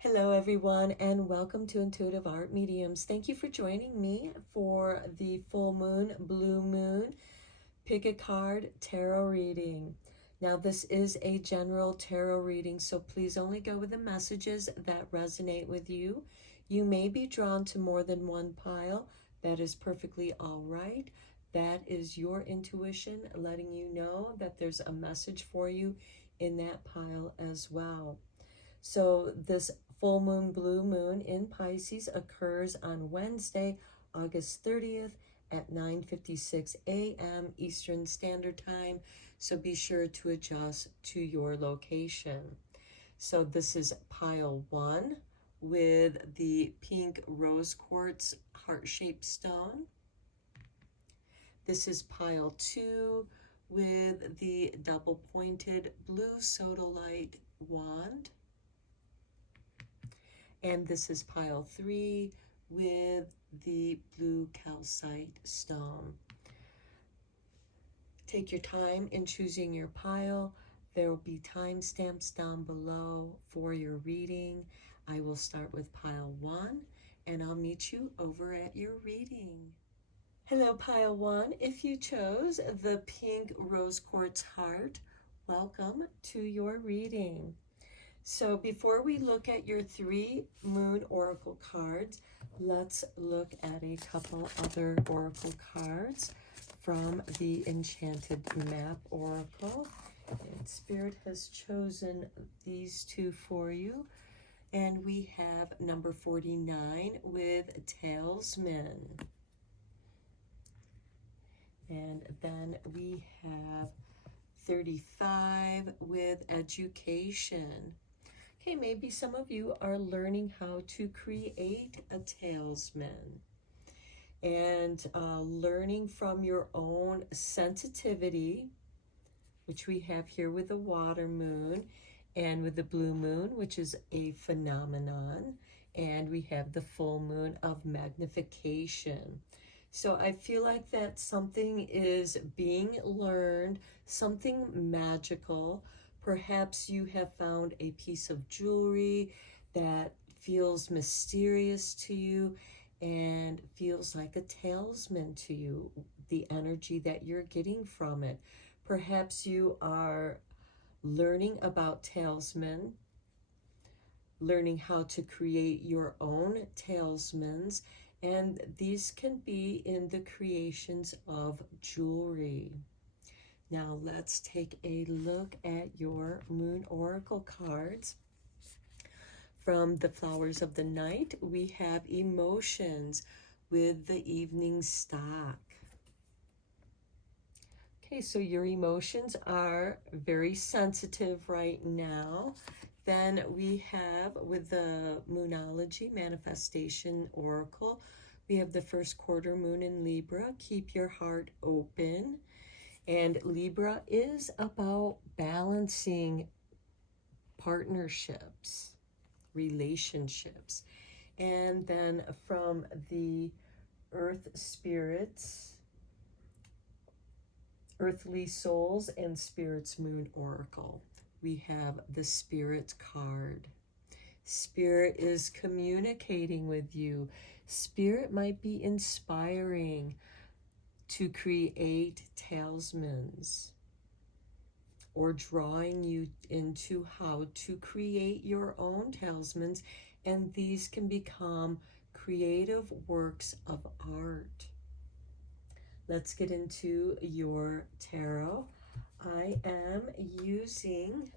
Hello everyone, and welcome to Intuitive Art Mediums. Thank you for joining me for the full moon, blue moon, pick a card tarot reading. Now this is a general tarot reading, so please only go with the messages that resonate with you. You may be drawn to more than one pile. That is perfectly all right. That is your intuition letting you know that there's a message for you in that pile as well. So this full moon, blue moon in Pisces occurs on Wednesday, August 30th at 9:56 a.m. Eastern Standard Time. So be sure to adjust to your location. So this is pile 1 with the pink rose quartz heart-shaped stone. This is pile 2 with the double-pointed blue sodalite wand. And this is pile 3 with the blue calcite stone. Take your time in choosing your pile. There will be timestamps down below for your reading. I will start with pile 1, and I'll meet you over at your reading. Hello, pile 1. If you chose the pink rose quartz heart, welcome to your reading. So before we look at your 3 moon oracle cards, let's look at a couple other oracle cards from the Enchanted Map Oracle. And Spirit has chosen these 2 for you. And we have number 49 with Talesman. And then we have 35 with Education. Okay, maybe some of you are learning how to create a talisman and learning from your own sensitivity, which we have here with the water moon and with the blue moon, which is a phenomenon, and we have the full moon of magnification. So I feel like that something is being learned, something magical. Perhaps you have found a piece of jewelry that feels mysterious to you and feels like a talisman to you, the energy that you're getting from it. Perhaps you are learning about talisman, learning how to create your own talismans, and these can be in the creations of jewelry. Now let's take a look at your moon oracle cards. From the flowers of the night, we have emotions with the evening stock. Okay, so your emotions are very sensitive right now. Then we have with the Moonology Manifestation Oracle, we have the first quarter moon in Libra. Keep your heart open. And Libra is about balancing partnerships, relationships. And then from the Earth Spirits, Earthly Souls and Spirits Moon Oracle, we have the Spirit card. Spirit is communicating with you. Spirit might be inspiring to create talismans or drawing you into how to create your own talismans, and these can become creative works of art. Let's get into your tarot. I am using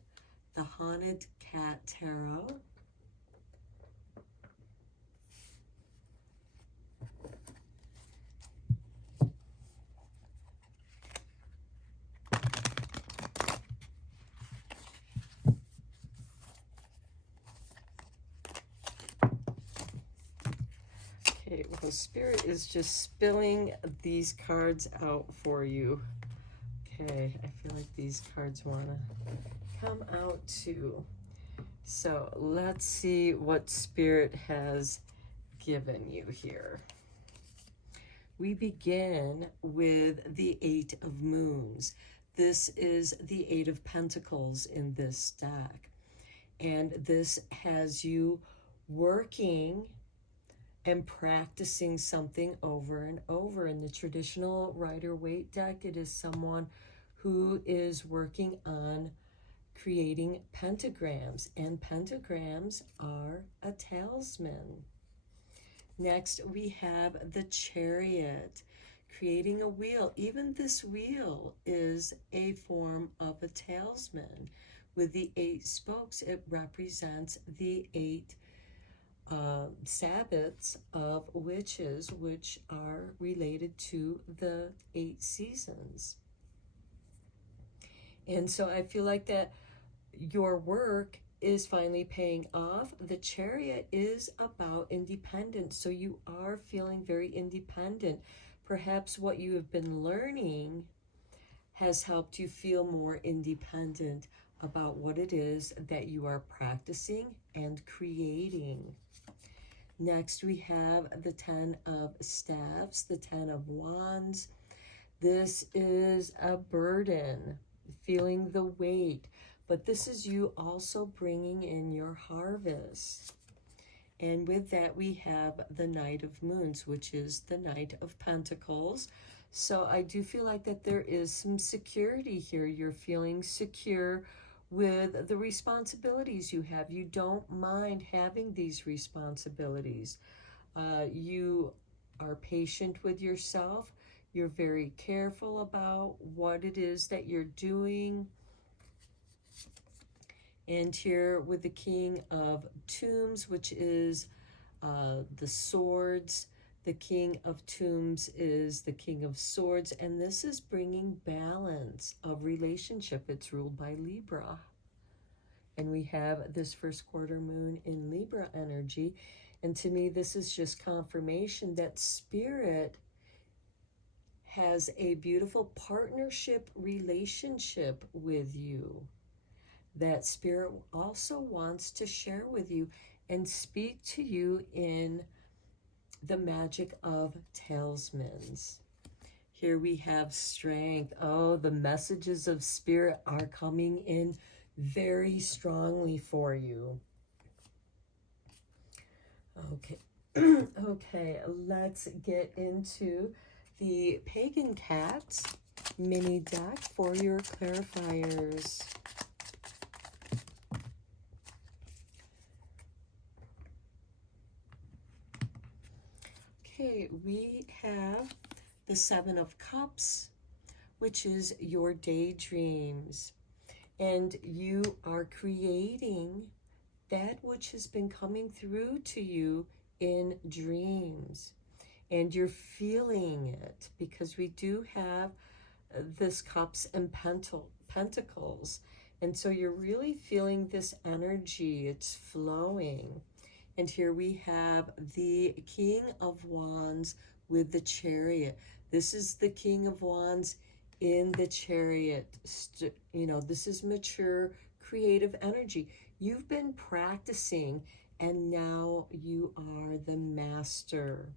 the Haunted Cat Tarot. Okay, well, Spirit is just spilling these cards out for you. Okay, I feel like these cards want to come out too. So let's see what Spirit has given you here. We begin with the 8 of Moons. This is the 8 of Pentacles in this deck. And this has you working and practicing something over and over. In the traditional Rider-Waite deck, it is someone who is working on creating pentagrams, and pentagrams are a talisman. Next, we have the Chariot, creating a wheel. Even this wheel is a form of a talisman. With the 8 spokes, it represents the 8 Sabbats of witches, which are related to the 8 seasons. And so I feel like that your work is finally paying off. The Chariot is about independence. So you are feeling very independent. Perhaps what you have been learning has helped you feel more independent about what it is that you are practicing and creating. Next, we have the 10 of Staffs, the 10 of Wands. This is a burden, feeling the weight, but this is you also bringing in your harvest. And with that, we have the Knight of Moons, which is the Knight of Pentacles. So I do feel like that there is some security here. You're feeling secure with the responsibilities you have. You don't mind having these responsibilities. You are patient with yourself. You're very careful about what it is that you're doing. And here with the King of Tombs, which is the swords. The King of Tombs is the King of Swords, and this is bringing balance of relationship. It's ruled by Libra. And we have this first quarter moon in Libra energy. And to me, this is just confirmation that Spirit has a beautiful partnership relationship with you. That Spirit also wants to share with you and speak to you in the magic of talismans. Here we have Strength. Oh, the messages of Spirit are coming in very strongly for you. Okay. Okay, let's get into the Pagan Cat mini deck for your clarifiers. Okay, we have the 7 of Cups, which is your daydreams. And you are creating that which has been coming through to you in dreams. And you're feeling it because we do have this Cups and Pentacles. And so you're really feeling this energy. It's flowing. And here we have the King of Wands with the Chariot. This is the King of Wands in the Chariot. You know, this is mature, creative energy. You've been practicing, and now you are the master.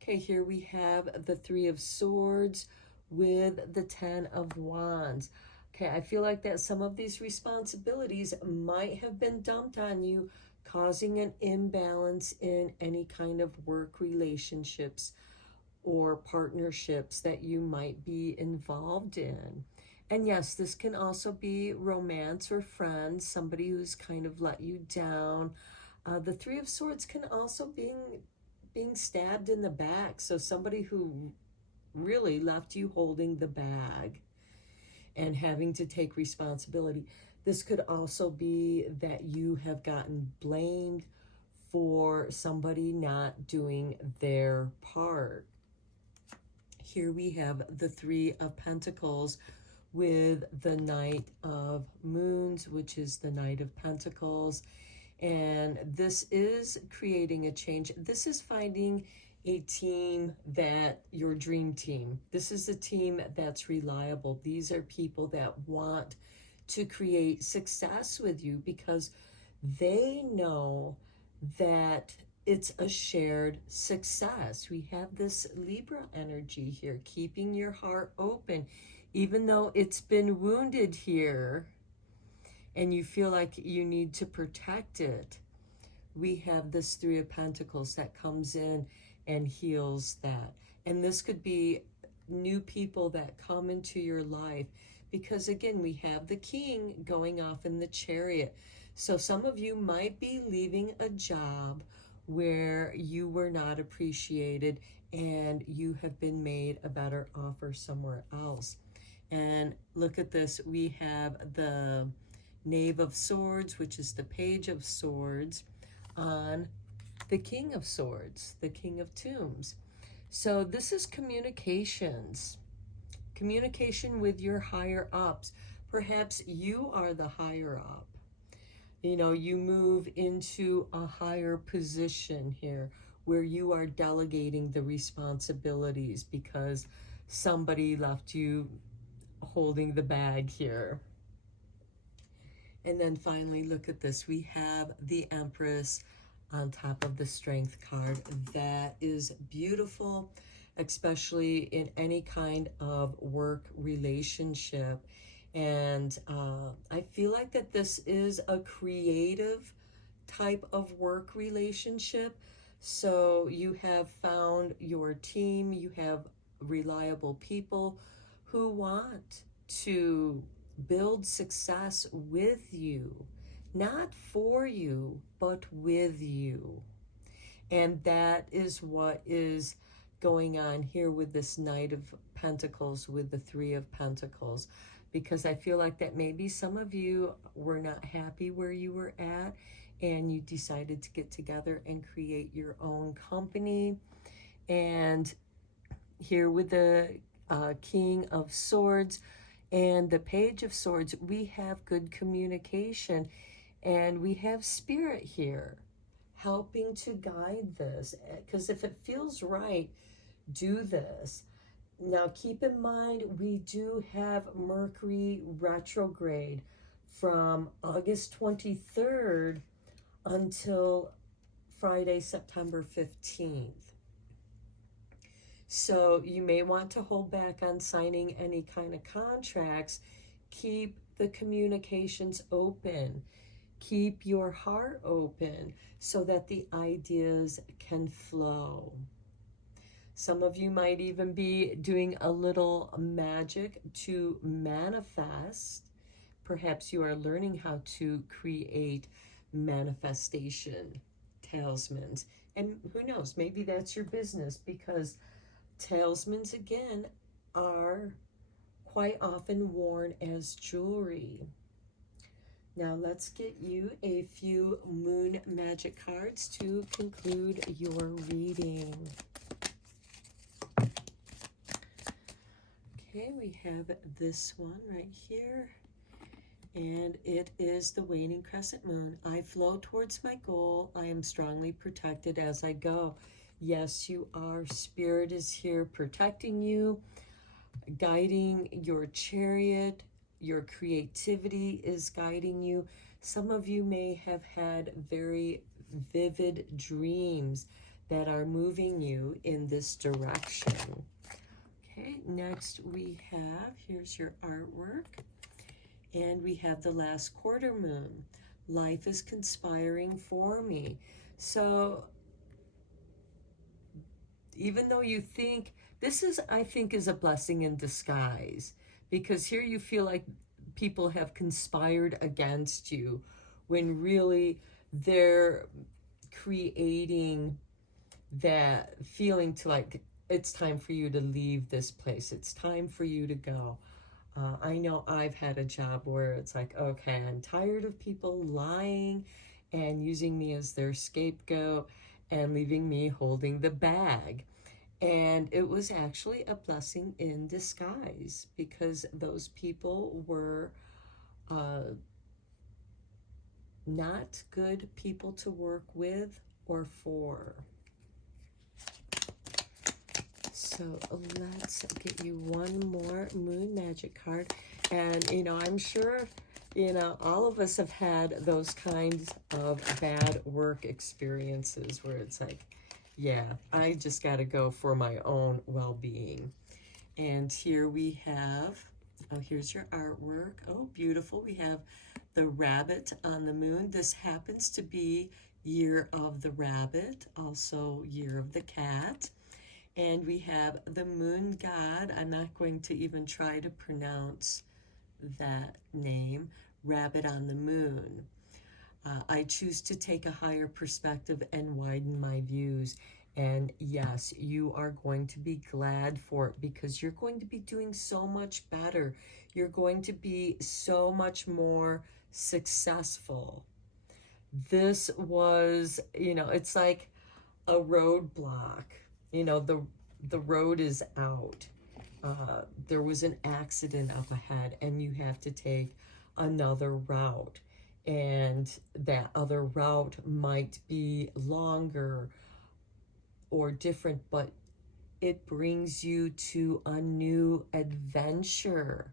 Okay, here we have the 3 of Swords with the 10 of Wands. Okay, I feel like that some of these responsibilities might have been dumped on you, causing an imbalance in any kind of work relationships or partnerships that you might be involved in. And yes, this can also be romance or friends, somebody who's kind of let you down. The 3 of Swords can also being stabbed in the back. So somebody who really left you holding the bag and having to take responsibility. This could also be that you have gotten blamed for somebody not doing their part. Here we have the 3 of Pentacles with the Knight of Moons, which is the Knight of Pentacles. And this is creating a change. This is finding a team that your dream team. This is a team that's reliable. These are people that want to create success with you because they know that it's a shared success. We have this Libra energy here, keeping your heart open, even though it's been wounded here. and you feel like you need to protect it, we have this Three of Pentacles that comes in and heals that. And this could be new people that come into your life, because again, we have the King going off in the Chariot. So some of you might be leaving a job where you were not appreciated and you have been made a better offer somewhere else. And look at this, we have the Knave of Swords, which is the Page of Swords, on the King of Swords, the King of Tombs. So this is communications, communication with your higher ups. Perhaps you are the higher up. You know, you move into a higher position here where you are delegating the responsibilities because somebody left you holding the bag here. And then finally, look at this. We have the Empress on top of the Strength card. That is beautiful, especially in any kind of work relationship. And I feel like that this is a creative type of work relationship. So you have found your team, you have reliable people who want to build success with you, not for you, but with you. And that is what is going on here with this Knight of Pentacles, with the Three of Pentacles, because I feel like that maybe some of you were not happy where you were at and you decided to get together and create your own company. And here with the King of Swords and the Page of Swords, we have good communication, and we have Spirit here helping to guide this, because if it feels right, do this. Now keep in mind, we do have Mercury retrograde from August 23rd until Friday, September 15th. So you may want to hold back on signing any kind of contracts. Keep the communications open. Keep your heart open so that the ideas can flow. Some of you might even be doing a little magic to manifest. Perhaps you are learning how to create manifestation talismans. And who knows, maybe that's your business, because talismans, again, are quite often worn as jewelry. Now let's get you a few moon magic cards to conclude your reading. Okay, we have this one right here, and it is the waning crescent moon. I flow towards my goal. I am strongly protected as I go. Yes, you are. Spirit is here protecting you, guiding your chariot. Your creativity is guiding you. Some of you may have had very vivid dreams that are moving you in this direction. Okay, next we have, here's your artwork, and we have the last quarter moon. Life is conspiring for me. So even though you think, this is, I think, is a blessing in disguise, because here you feel like people have conspired against you when really they're creating that feeling to like, it's time for you to leave this place. It's time for you to go. I know I've had a job where it's like, okay, I'm tired of people lying and using me as their scapegoat and leaving me holding the bag. And it was actually a blessing in disguise, because those people were not good people to work with or for. So let's get you one more moon magic card. And, you know, I'm sure, you know, all of us have had those kinds of bad work experiences where it's like, yeah, I just got to go for my own well-being. And here we have, oh, here's your artwork. Oh, beautiful. We have the rabbit on the moon. This happens to be year of the rabbit, also year of the cat. And we have the moon god. I'm not going to even try to pronounce that name, rabbit on the moon. I choose to take a higher perspective and widen my views. And yes, you are going to be glad for it because you're going to be doing so much better. You're going to be so much more successful. This was, it's like a roadblock. The road is out. There was an accident up ahead and you have to take another route. And that other route might be longer or different, but it brings you to a new adventure.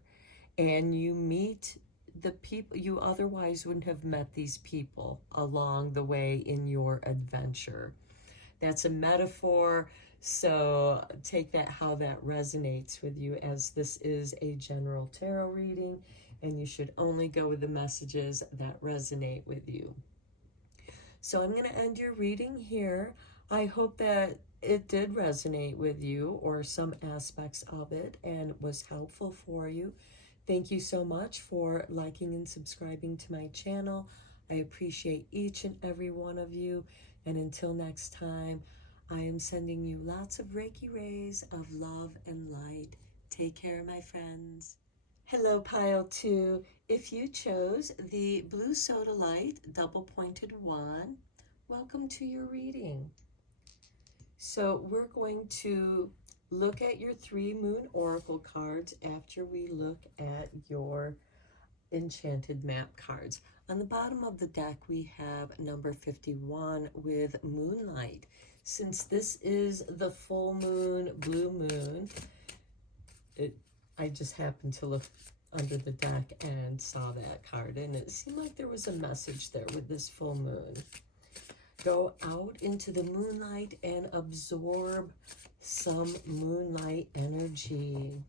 And you meet the people, you otherwise wouldn't have met these people along the way in your adventure. That's a metaphor, so take that how that resonates with you, as this is a general tarot reading, and you should only go with the messages that resonate with you. So I'm going to end your reading here. I hope that it did resonate with you or some aspects of it and was helpful for you. Thank you so much for liking and subscribing to my channel. I appreciate each and every one of you. And until next time, I am sending you lots of Reiki rays of love and light. Take care, my friends. Hello, Pile 2. If you chose the blue sodalite double-pointed wand, welcome to your reading. So we're going to look at your 3 moon oracle cards after we look at your enchanted map cards. On the bottom of the deck, we have number 51 with moonlight. Since this is the full moon, blue moon, I just happened to look under the deck and saw that card, and it seemed like there was a message there with this full moon. Go out into the moonlight and absorb some moonlight energy.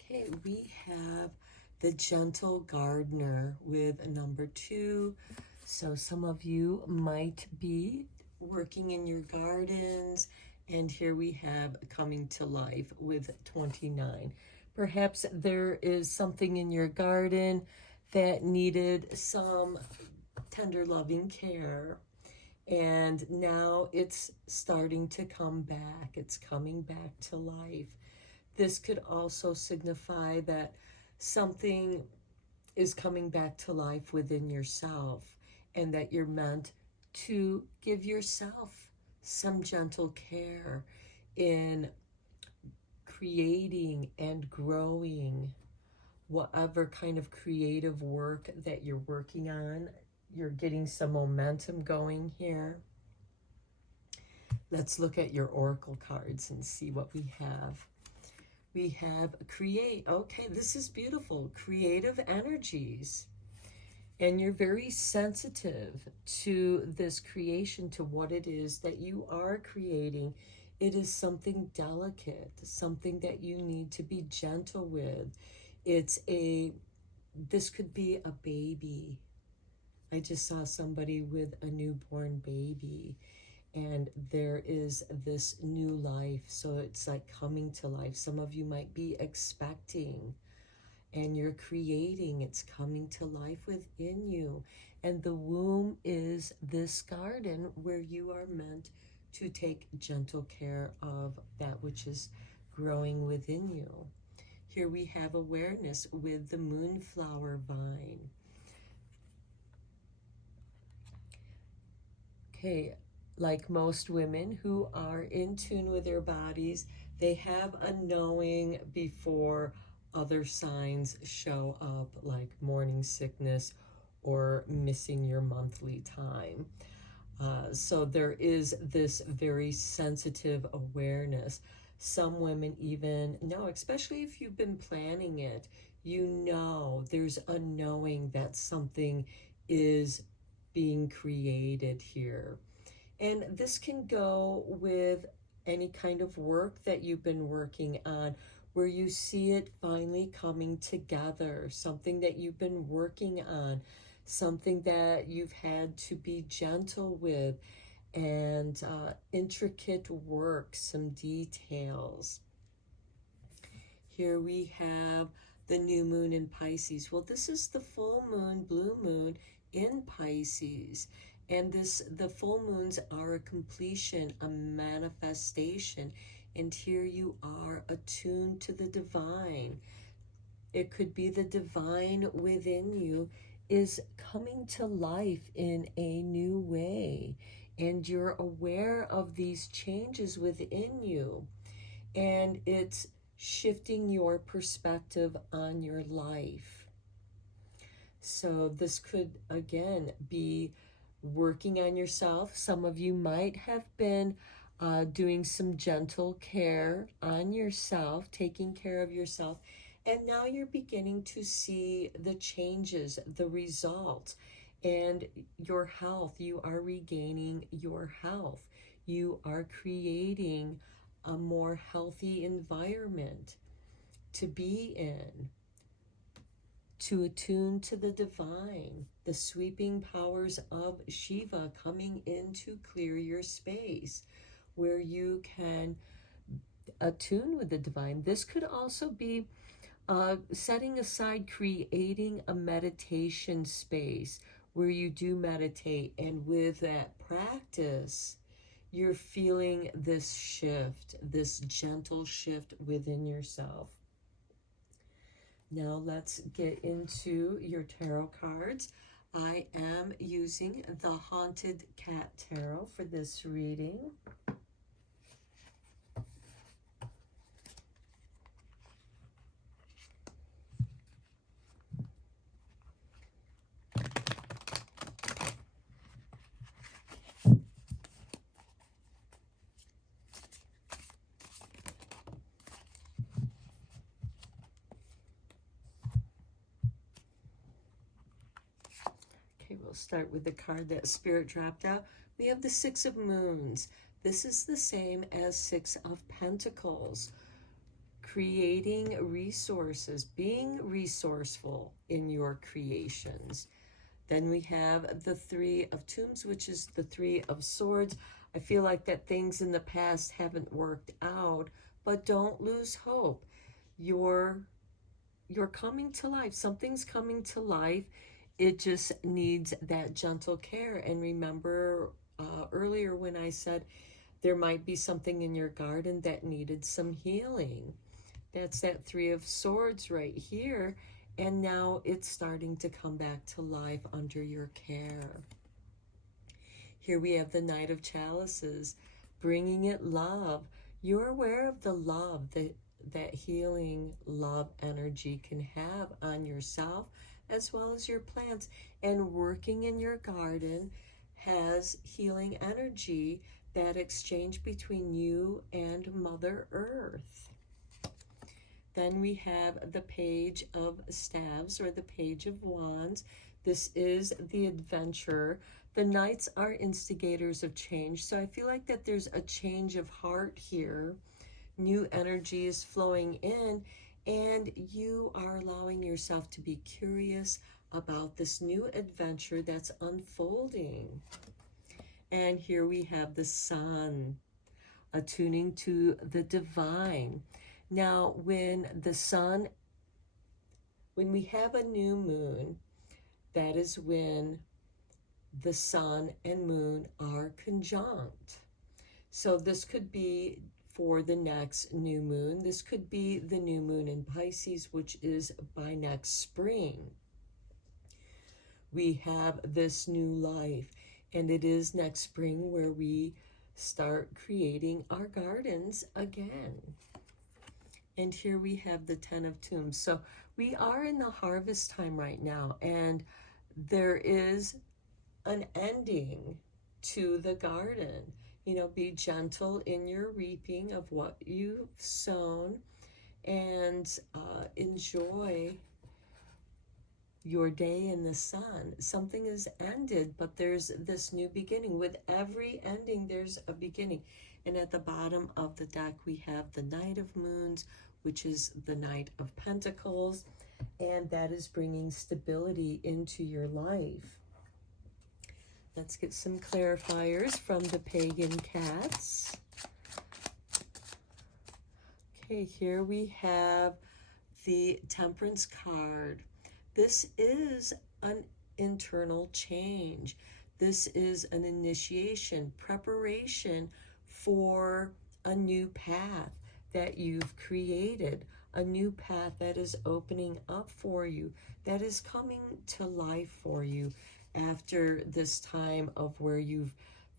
Okay, we have the gentle gardener with number 2. So some of you might be working in your gardens, and here we have coming to life with 29. Perhaps there is something in your garden that needed some tender loving care, and now it's starting to come back. It's coming back to life. This could also signify that something is coming back to life within yourself, and that you're meant to give yourself some gentle care in creating and growing whatever kind of creative work that you're working on. You're getting some momentum going here. Let's look at your oracle cards and see what we have. We have create. Okay, this is beautiful. Creative energies. And you're very sensitive to this creation, to what it is that you are creating. It is something delicate, something that you need to be gentle with. This could be a baby. I just saw somebody with a newborn baby, and there is this new life. So it's like coming to life. Some of you might be expecting, and you're creating. It's coming to life within you. And the womb is this garden where you are meant to take gentle care of that which is growing within you. Here we have awareness with the moonflower vine. Okay, like most women who are in tune with their bodies, they have a knowing before other signs show up, like morning sickness or missing your monthly time. So there is this very sensitive awareness. Some women even know, especially if you've been planning it, you know there's a knowing that something is being created here. And this can go with any kind of work that you've been working on, where you see it finally coming together, something that you've been working on, something that you've had to be gentle with, and intricate work, some details. Here we have the new moon in Pisces. Well, this is the full moon, blue moon in Pisces. And the full moons are a completion, a manifestation. And here you are attuned to the divine. It could be the divine within you is coming to life in a new way. And you're aware of these changes within you. And it's shifting your perspective on your life. So this could, again, be working on yourself. Some of you might have been doing some gentle care on yourself, taking care of yourself. And now you're beginning to see the changes, the results, and your health. You are regaining your health. You are creating a more healthy environment to be in, to attune to the divine, the sweeping powers of Shiva coming in to clear your space where you can attune with the divine. This could also be setting aside, creating a meditation space where you do meditate, and with that practice, you're feeling this shift, this gentle shift within yourself. Now let's get into your tarot cards. I am using the Haunted Cat Tarot for this reading. We'll start with the card that Spirit dropped out. We have the Six of Moons. This is the same as Six of Pentacles. Creating resources, being resourceful in your creations. Then we have the Three of Tombs, which is the Three of Swords. I feel like that things in the past haven't worked out, but don't lose hope. You're coming to life. Something's coming to life. It just needs that gentle care. And remember earlier when I said there might be something in your garden that needed some healing. That's that Three of Swords right here. And now it's starting to come back to life under your care. Here we have the Knight of Chalices, bringing it love. You're aware of the love that healing love energy can have on yourself as well as your plants. And working in your garden has healing energy, that exchange between you and Mother Earth. Then we have the Page of Staves, or the Page of Wands. This is the adventurer. The Knights are instigators of change. So I feel like that there's a change of heart here. New energy is flowing in, and you are allowing yourself to be curious about this new adventure that's unfolding. And here we have the Sun, attuning to the divine. Now, when we have a new moon, that is when the Sun and Moon are conjunct. So this could be for the next new moon. This could be the new moon in Pisces, which is by next spring. We have this new life, and it is next spring where we start creating our gardens again. And here we have the Ten of Tombs. So we are in the harvest time right now, and there is an ending to the garden. You know, be gentle in your reaping of what you've sown, and enjoy your day in the sun. Something is ended, but there's this new beginning. With every ending, there's a beginning. And at the bottom of the deck, we have the Knight of Moons which is the Knight of Pentacles, and that is bringing stability into your life. Let's get some clarifiers from the Pagan Cats. Okay, here we have the Temperance card. This is an internal change. This is an initiation, preparation for a new path that you've created, a new path that is opening up for you, that is coming to life for you after this time of where you've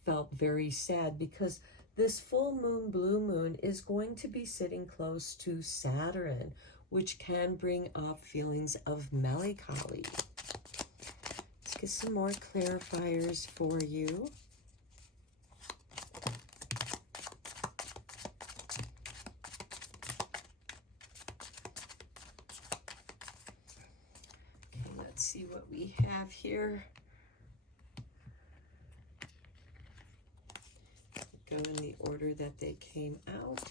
felt very sad, because this full moon, blue moon, is going to be sitting close to Saturn, which can bring up feelings of melancholy. Let's get some more clarifiers for you. Okay, let's see what we have here. Go in the order that they came out.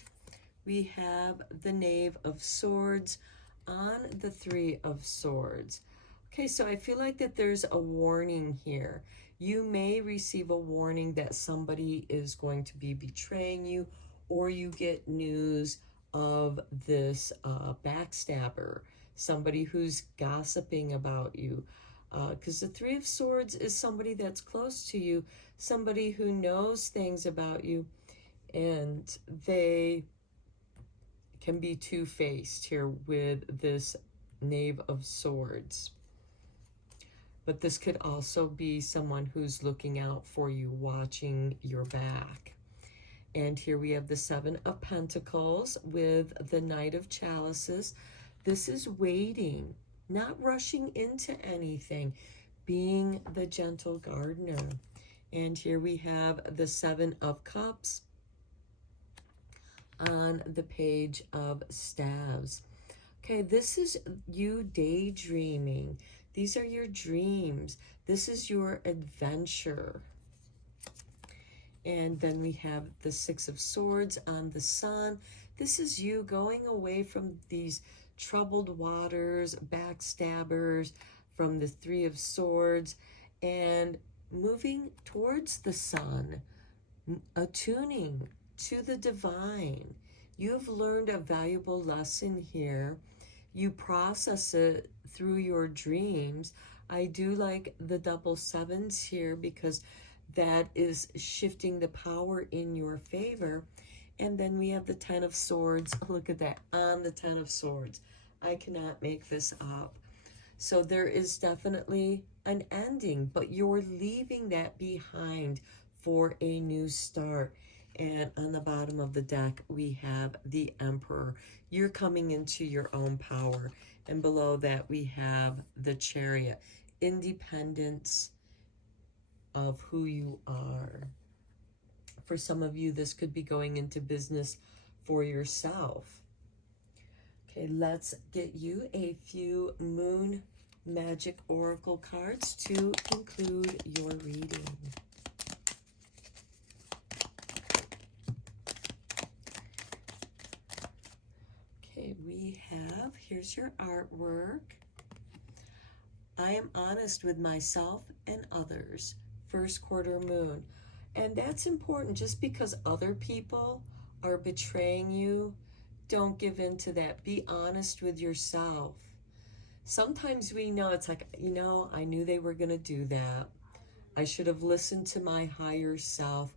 We have the Knave of Swords on the Three of Swords. Okay, so I feel like that there's a warning here. You may receive a warning that somebody is going to be betraying you, or you get news of this backstabber, somebody who's gossiping about you. Because the Three of Swords is somebody that's close to you, somebody who knows things about you, and they can be two-faced here with this Knave of Swords. But this could also be someone who's looking out for you, watching your back. And here we have the Seven of Pentacles with the Knight of Chalices. This is waiting, not rushing into anything, being the gentle gardener. And here we have the Seven of Cups on the Page of Staves. Okay, this is you daydreaming. These are your dreams. This is your adventure. And then we have the Six of Swords on the Sun. This is you going away from these troubled waters, backstabbers, from the Three of Swords, and moving towards the sun, attuning to the divine. You've learned a valuable lesson here. You process it through your dreams. I do like the double sevens here because that is shifting the power in your favor. And then we have the Ten of Swords. Look at that, on the Ten of Swords. I cannot make this up. So there is definitely an ending, but you're leaving that behind for a new start. And on the bottom of the deck, we have the Emperor. You're coming into your own power. And below that, we have the Chariot. Independence of who you are. For some of you, this could be going into business for yourself. Okay, let's get you a few Moon Magic Oracle cards to conclude your reading. Okay, we have, here's your artwork. I am honest with myself and others. First quarter moon. And that's important. Just because other people are betraying you, don't give in to that. Be honest with yourself. Sometimes we know, it's like, you know, I knew they were going to do that. I should have listened to my higher self,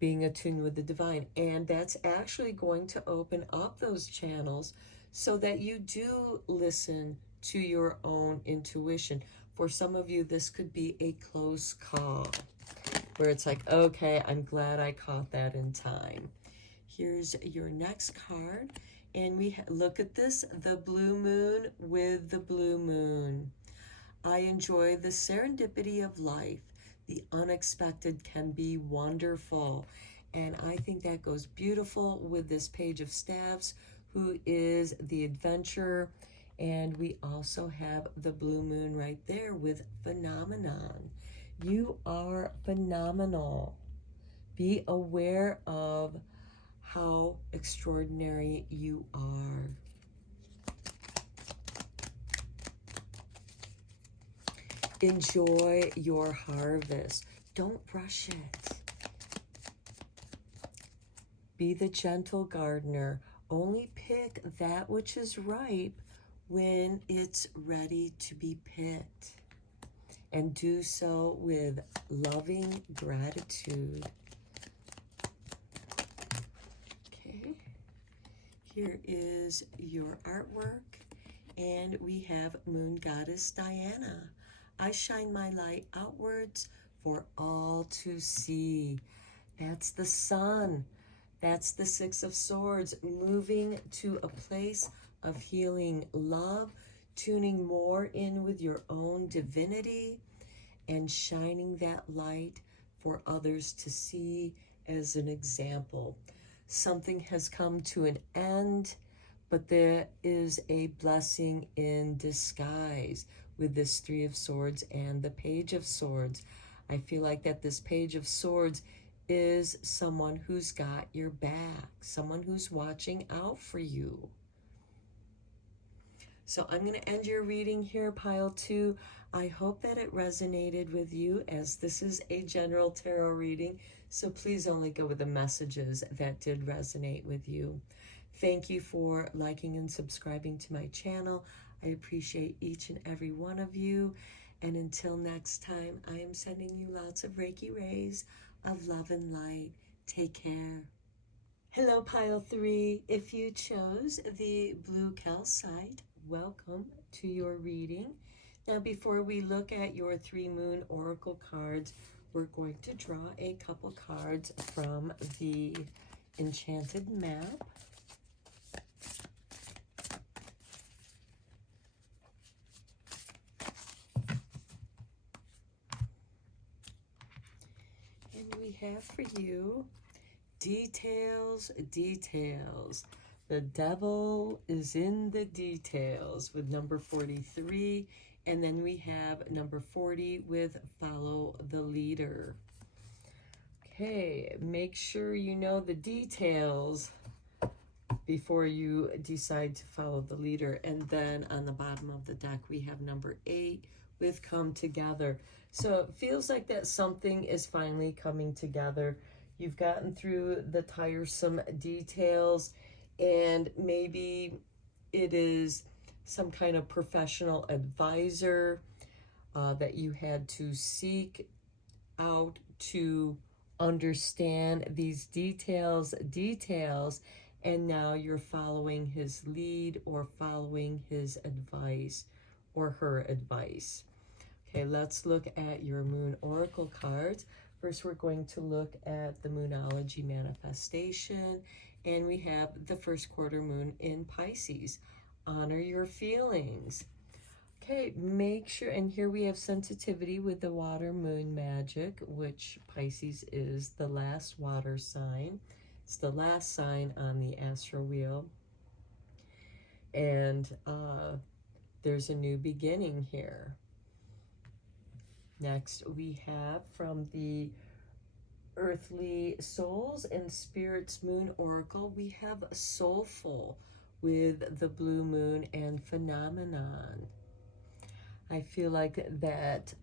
being attuned with the divine. And that's actually going to open up those channels so that you do listen to your own intuition. For some of you, this could be a close call where it's like, okay, I'm glad I caught that in time. Here's your next card. And we look at this, the blue moon with the blue moon. I enjoy the serendipity of life. The unexpected can be wonderful. And I think that goes beautiful with this Page of Staves, who is the adventurer. And we also have the blue moon right there with phenomenon. You are phenomenal. Be aware of how extraordinary you are. Enjoy your harvest. Don't rush it. Be the gentle gardener. Only pick that which is ripe when it's ready to be picked. And do so with loving gratitude. Okay, here is your artwork. And we have Moon Goddess Diana. I shine my light outwards for all to see. That's the sun. That's the Six of Swords, moving to a place of healing love, tuning more in with your own divinity, and shining that light for others to see as an example. Something has come to an end, but there is a blessing in disguise with this Three of Swords and the Page of Swords. I feel like that this Page of Swords is someone who's got your back, someone who's watching out for you. So I'm going to end your reading here, pile 2. I hope that it resonated with you, as this is a general tarot reading, so please only go with the messages that did resonate with you. Thank you for liking and subscribing to my channel. I appreciate each and every one of you. And until next time, I am sending you lots of Reiki rays of love and light. Take care. Hello, pile 3. If you chose the blue calcite, welcome to your reading. Now, before we look at your 3 moon oracle cards, we're going to draw a couple cards from the enchanted map. And we have for you details, details. The devil is in the details with number 43. And then we have number 40 with follow the leader. Okay, make sure you know the details before you decide to follow the leader. And then on the bottom of the deck, we have number 8 with come together. So it feels like that something is finally coming together. You've gotten through the tiresome details, and maybe it is some kind of professional advisor that you had to seek out to understand these details, and now you're following his lead or following his advice or her advice. Okay, let's look at your moon oracle cards. First, we're going to look at the Moonology manifestation, and we have the first quarter moon in Pisces. Honor your feelings. Okay, make sure, and here we have sensitivity with the water moon magic, which Pisces is the last water sign. It's the last sign on the astro wheel. And there's a new beginning here. Next, we have from the Earthly Souls and Spirits Moon Oracle, we have Soulful with the blue moon and phenomenon. I feel like that,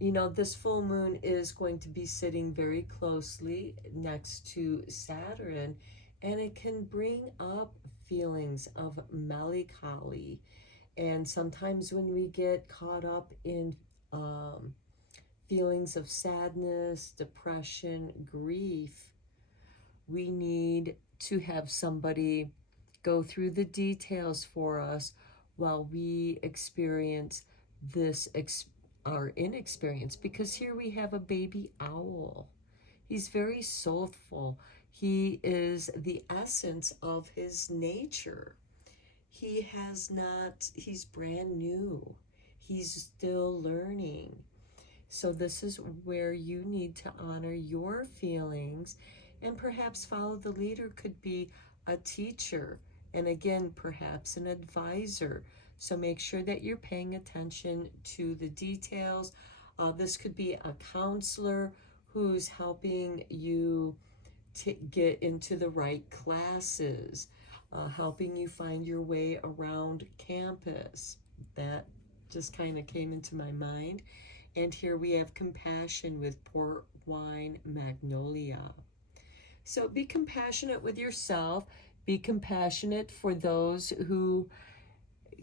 you know, this full moon is going to be sitting very closely next to Saturn, and it can bring up feelings of melancholy. And sometimes when we get caught up in feelings of sadness, depression, grief, we need to have somebody go through the details for us while we experience this, our inexperience. Because here we have a baby owl. He's very soulful. He is the essence of his nature. He has not, he's brand new. He's still learning. So this is where you need to honor your feelings, and perhaps follow the leader could be a teacher, and again, perhaps an advisor. So make sure that you're paying attention to the details. This could be a counselor who's helping you get into the right classes, helping you find your way around campus. That just kind of came into my mind. And here we have compassion with port wine magnolia. So be compassionate with yourself. Be compassionate for those who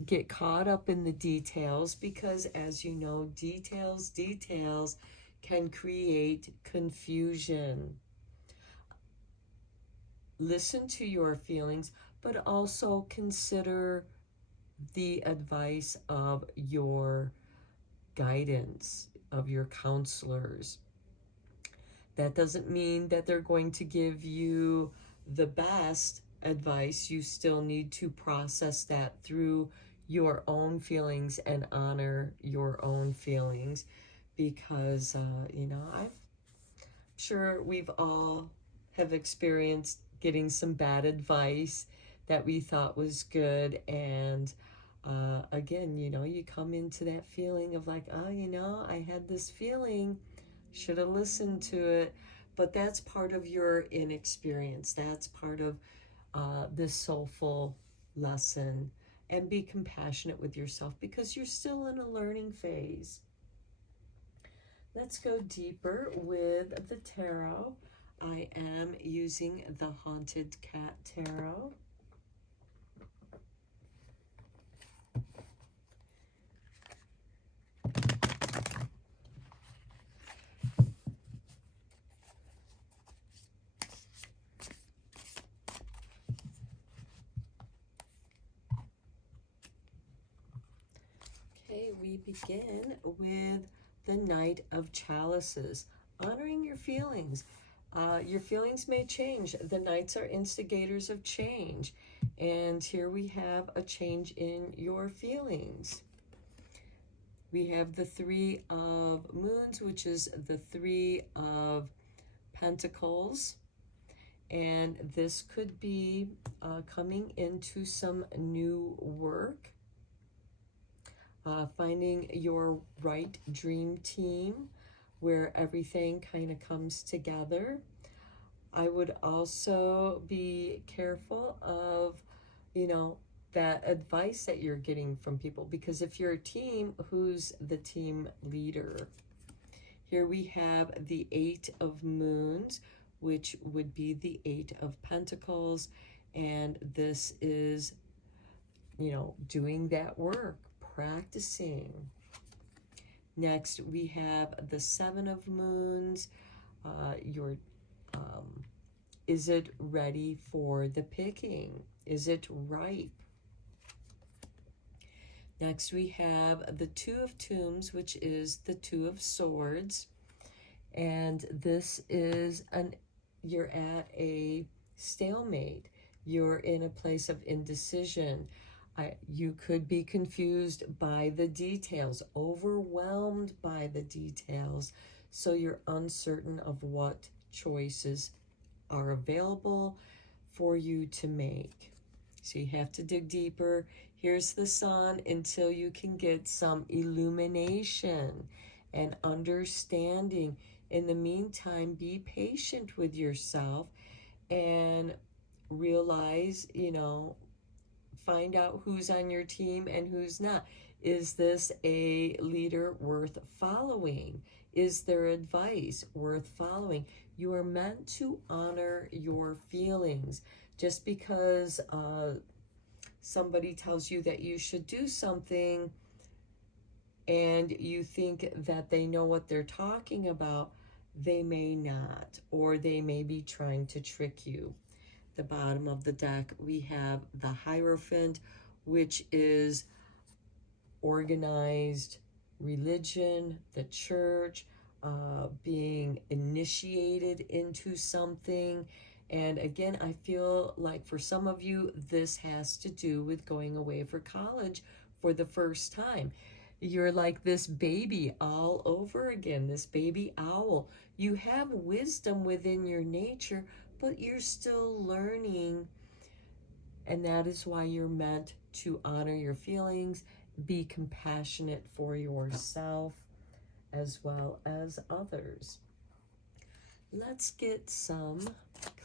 get caught up in the details, because as you know, details can create confusion. Listen to your feelings, but also consider the advice of your guidance, of your counselors. That doesn't mean that they're going to give you the best advice. You still need to process that through your own feelings and honor your own feelings, because I'm sure we've all have experienced getting some bad advice that we thought was good, and again, you come into that feeling of like, oh, I had this feeling, should have listened to it. But that's part of your inexperience. That's part of this soulful lesson. And be compassionate with yourself, because you're still in a learning phase. Let's go deeper with the tarot. I am using the Haunted Cat Tarot. Okay, we begin with the Knight of Chalices, honoring your feelings. Your feelings may change. The Knights are instigators of change. And here we have a change in your feelings. We have the Three of Moons, which is the Three of Pentacles. And this could be coming into some new work. Finding your right dream team where everything kind of comes together. I would also be careful of, that advice that you're getting from people, because if you're a team, who's the team leader? Here we have the Eight of Moons, which would be the Eight of Pentacles, and this is, doing that work, practicing. Next, we have the Seven of Moons. Is it ready for the picking? Is it ripe? Next, we have the Two of Tombs, which is the Two of Swords. And this is you're at a stalemate. You're in a place of indecision. You could be confused by the details, overwhelmed by the details. So you're uncertain of what choices are available for you to make. So you have to dig deeper. Here's the Sun until you can get some illumination and understanding. In the meantime, be patient with yourself and realize, find out who's on your team and who's not. Is this a leader worth following? Is their advice worth following? You are meant to honor your feelings. Just because somebody tells you that you should do something and you think that they know what they're talking about, they may not, or they may be trying to trick you. The bottom of the deck, we have the Hierophant, which is organized religion, the church, being initiated into something. And again, I feel like for some of you, this has to do with going away for college for the first time. You're like this baby all over again, this baby owl. You have wisdom within your nature, but you're still learning. And that is why you're meant to honor your feelings, be compassionate for yourself as well as others. Let's get some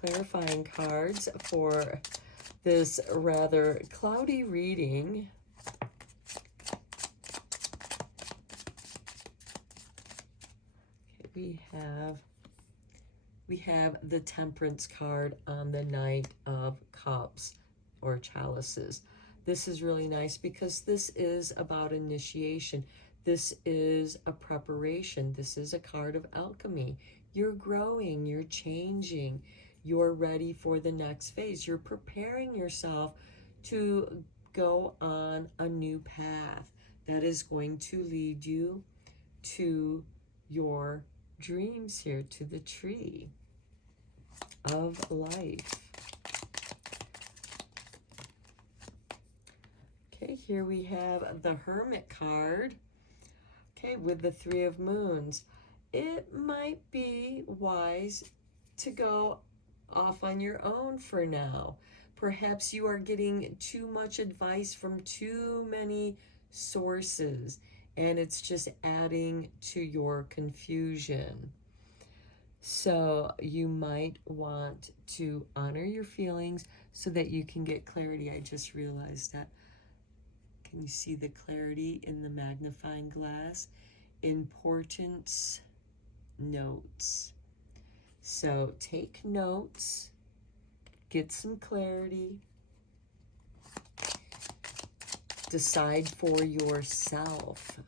clarifying cards for this rather cloudy reading. Okay, we have the Temperance card on the Knight of Cups or Chalices. This is really nice because this is about initiation. This is a preparation. This is a card of alchemy. You're growing, you're changing, you're ready for the next phase. You're preparing yourself to go on a new path that is going to lead you to your dreams here, to the tree of life. Okay, here we have the Hermit card. Okay, with the Three of Moons. It might be wise to go off on your own for now. Perhaps you are getting too much advice from too many sources, and it's just adding to your confusion. So you might want to honor your feelings so that you can get clarity. I just realized that. Can you see the clarity in the magnifying glass? Importance notes. So take notes, get some clarity, decide for yourself.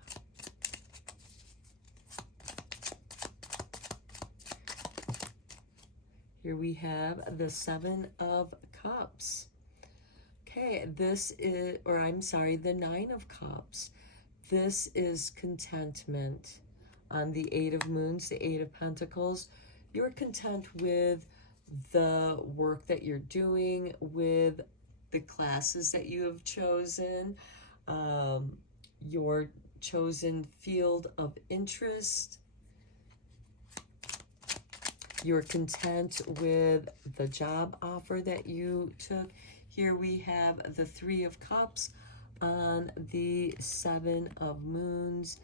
Here we have the Seven of Cups. Okay, this is, or I'm sorry, the Nine of Cups. This is contentment. On the Eight of Moons, the Eight of Pentacles, you're content with the work that you're doing, with the classes that you have chosen, your chosen field of interest. You're content with the job offer that you took. Here we have the Three of Cups on the Seven of Moons,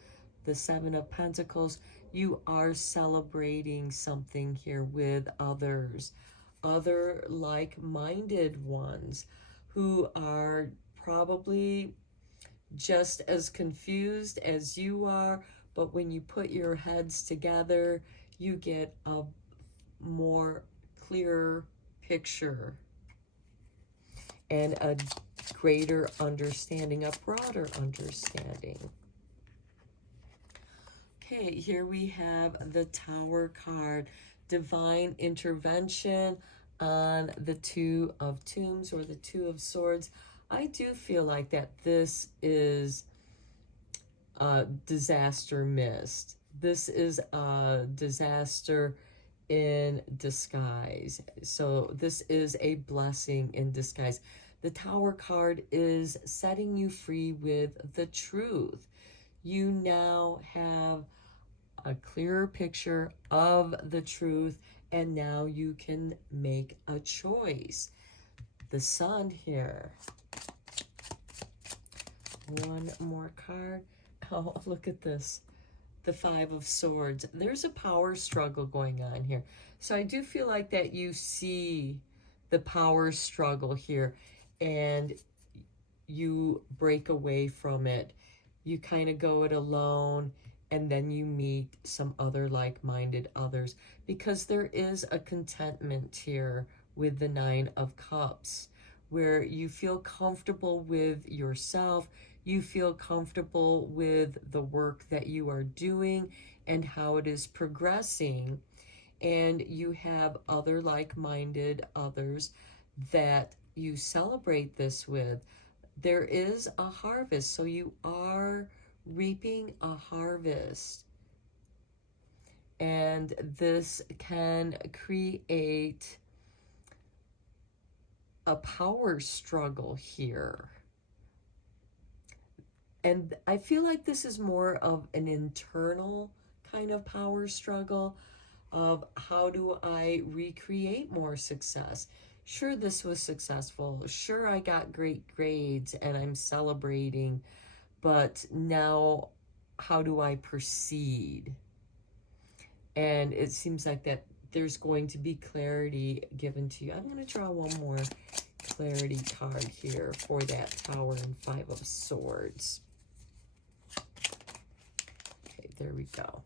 the Seven of Pentacles. You are celebrating something here with others, other like-minded ones who are probably just as confused as you are, but when you put your heads together, you get a more clearer picture and a greater understanding, a broader understanding. Okay, here we have the Tower card, divine intervention on the Two of Tombs or the Two of Swords. I do feel like that this is a disaster mist. This is a disaster in disguise. So this is a blessing in disguise. The Tower card is setting you free with the truth. You now have a clearer picture of the truth, and now you can make a choice. The Sun here. One more card. Oh, look at this. The Five of Swords. There's a power struggle going on here. So I do feel like that you see the power struggle here and you break away from it. You kind of go it alone, and then you meet some other like-minded others, because there is a contentment here with the Nine of Cups, where you feel comfortable with yourself, you feel comfortable with the work that you are doing and how it is progressing, and you have other like-minded others that you celebrate this with. There is a harvest, so you are reaping a harvest, and this can create a power struggle here. And I feel like this is more of an internal kind of power struggle of how do I recreate more success? Sure, this was successful. Sure, I got great grades and I'm celebrating, but now how do I proceed? And it seems like that there's going to be clarity given to you. I'm going to draw one more clarity card here for that Tower and Five of Swords. Okay, there we go.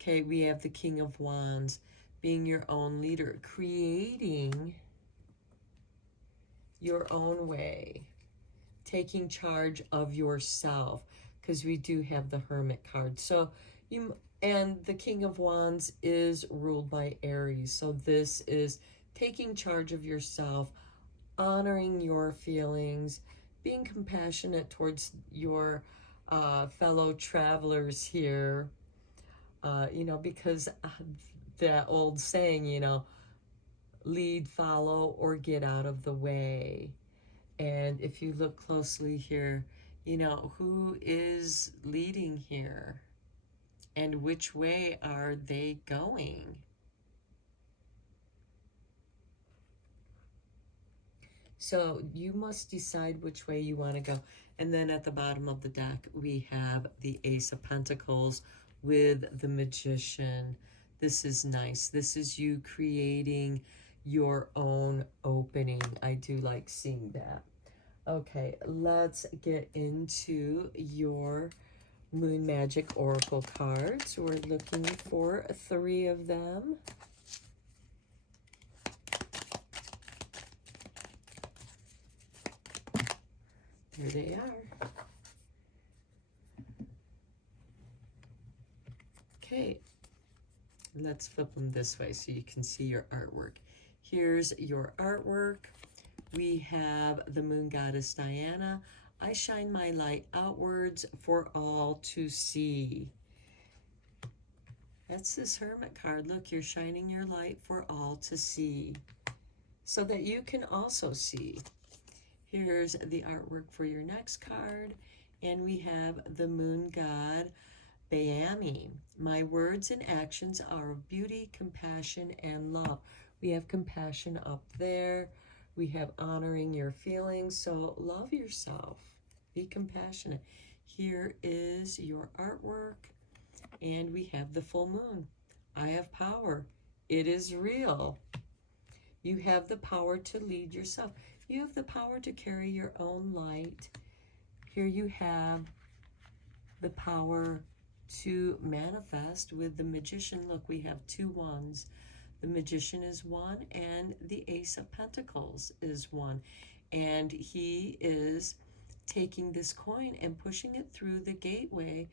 Okay, we have the King of Wands, being your own leader, creating your own way, taking charge of yourself, because we do have the Hermit card. So and the King of Wands is ruled by Aries. So this is taking charge of yourself, honoring your feelings, being compassionate towards your fellow travelers here. You know, because that old saying, you know, lead, follow, or get out of the way. And if you look closely here, you know, who is leading here? And which way are they going? So you must decide which way you want to go. And then at the bottom of the deck, we have the Ace of Pentacles with the Magician. This is nice. This is you creating your own opening. I do like seeing that. Okay, let's get into your Moon Magic Oracle cards. We're looking for 3 of them. Here they are. Okay, let's flip them this way so you can see your artwork. Here's your artwork. We have the Moon Goddess Diana. I shine my light outwards for all to see. That's this Hermit card. Look, you're shining your light for all to see, so that you can also see. Here's the artwork for your next card. And we have the Moon God Bayami. My words and actions are of beauty, compassion, and love. We have compassion up there. We have honoring your feelings. So love yourself. Be compassionate. Here is your artwork. And we have the full moon. I have power. It is real. You have the power to lead yourself. You have the power to carry your own light. Here you have the power to manifest with the Magician. Look, we have 2 wands. The Magician is 1 and the Ace of Pentacles is 1. And he is taking this coin and pushing it through the gateway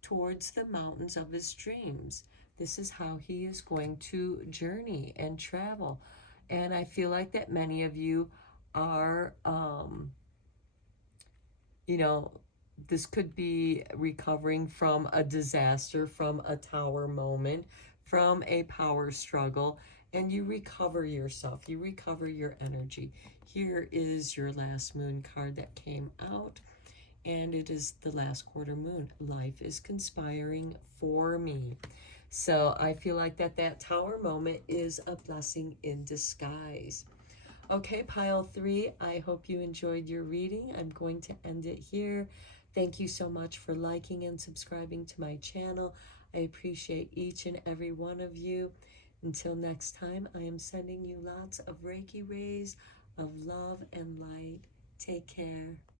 towards the mountains of his dreams. This is how he is going to journey and travel. And I feel like that many of you are, you know, this could be recovering from a disaster, from a tower moment, from a power struggle, and you recover yourself. You recover your energy. Here is your last moon card that came out, and it is the last quarter moon. Life is conspiring for me. So I feel like that tower moment is a blessing in disguise. Okay, pile 3, I hope you enjoyed your reading. I'm going to end it here. Thank you so much for liking and subscribing to my channel. I appreciate each and every one of you. Until next time, I am sending you lots of Reiki rays of love and light. Take care.